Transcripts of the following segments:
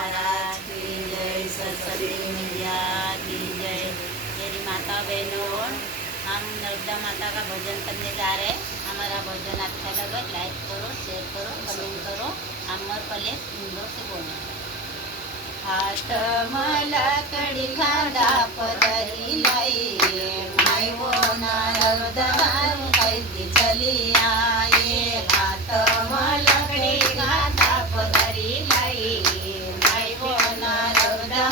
महाराज की जय, सरस्वती मैया की जय। मेरी माता बहनों, हम नर्मदा माता का भजन करने जा रहे हैं। हमारा भजन अच्छा लगे लाइक करो, शेयर करो, कमेंट करो। अमर पले इंदोर से बोले। हाथ मला कड़ी खांदा पदरी लाई, माई वो नर्मदा कैसी चली आए। हाथ मला कड़ी खांदा पदरी लाई, माई वो नर्मदा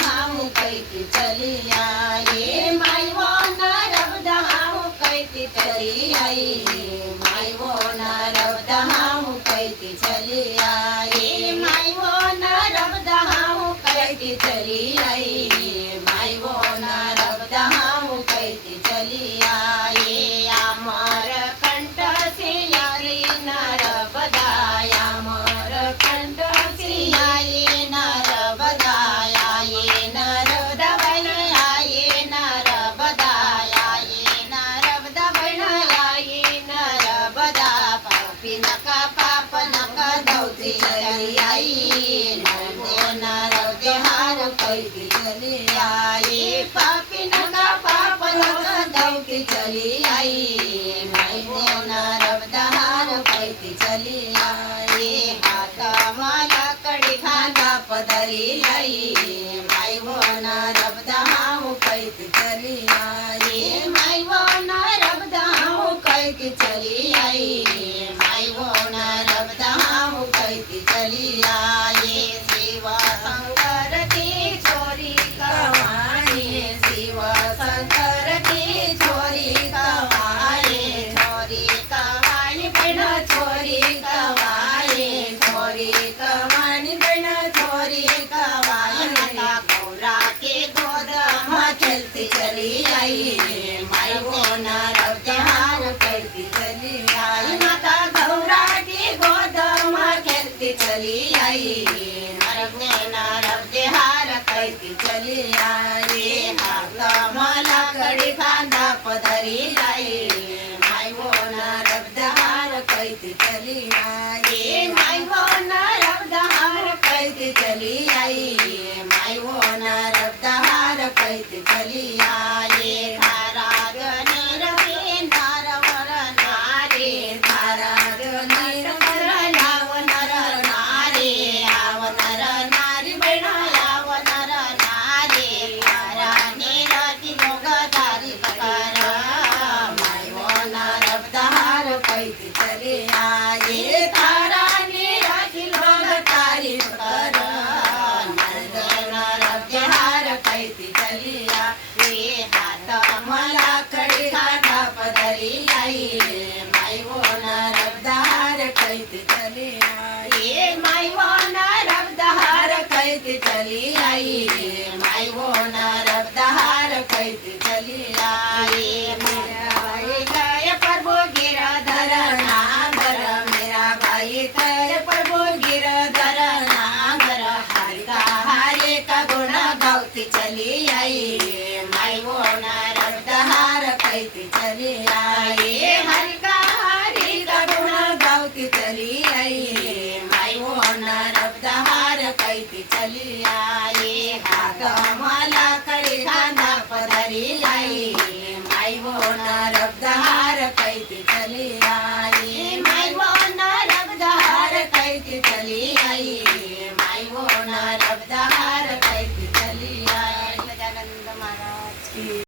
कैसी चली आए। माई वो नर्मदा कैसी चली आई, माई वो नर्मदा कैसी चली आई। माई वो नर्मदा कैसी चली आई, माई वो नर्मदा कैसी चली आई। अमर कंठ से आई नर्मदा, अमर कंठ से आई नर्मदा, आई नर्मदा बहन आई नर्मदा, आई नर्मदा बहन आई नर्मदा। पापी नका पाप नका धौती चली आई, नर्मदे हार कैसी चली आई। पापी नका पाप नका धौती चली आई, माई वो नर्मदा हार कैसी चली आई। हाथ मला कड़ी खांदा पदरी लाई, माई वो नर्मदा कैसी चली आई। माई वो नर्मदा कैसी चली आई, माई वो नर्मदा कैसी चली आई। शिव शंकर की छोरी कवानी, शिव शंकर की छोरी कवानी, छोरी कवानी बहन छोरी कवानी, छोरी कवानी बहन छोरी कवानी। माता गौरा के गोद में खेलती चली आई, माई वो नर्मदा कैसी चली आई। माता गौरा के गोद में खेलती चली आई, नर्मदे हार कैसी चली आई। हाथ मला कड़ी खांदा पदरी लाई, माई वो नर्मदा हार कैसी चली आई। माई वो नर्मदा हार कैसी चली आई, माई वो नर्मदा हार कैसी चली आई। धारा नीर नारवर नारी, धारा नीर लाव नर नारी, आव नर नारी बहन आव नर नारी। धारा नीर की लोग तारीफ कर, माई वो नर्मदा हार कैसी चली आई। धारा नीर की लोग तारीफ कर, नर्मदा हार कैसी चली आई। हाथ मला कड़ी खांदा पदरी लाई, माई वो नर्मदा हार कैसी चली आई। माई वो नर्मदा हार कैसी चली आई, माई वो नर्मदा हार कैसी चली आई। मेरा भाई गए प्रभु गिरधर नागर, मेरा भाई गए प्रभु गिरधर नागर। हरि का गुण गावती चली आई, माई वो नर्मदा हार कैसी चली आई। हरि का गुण गावती चली आई, माई वो नर्मदा हार कैसी चली आई। हाथ मला कड़ी खांदा पदरी लाई, माई वो नर्मदा हार कैसी चली आई। माई वो नर्मदा हार कैसी चली आई, माई वो नर्मदा हार कैसी चली आई। गजानंद महाराज की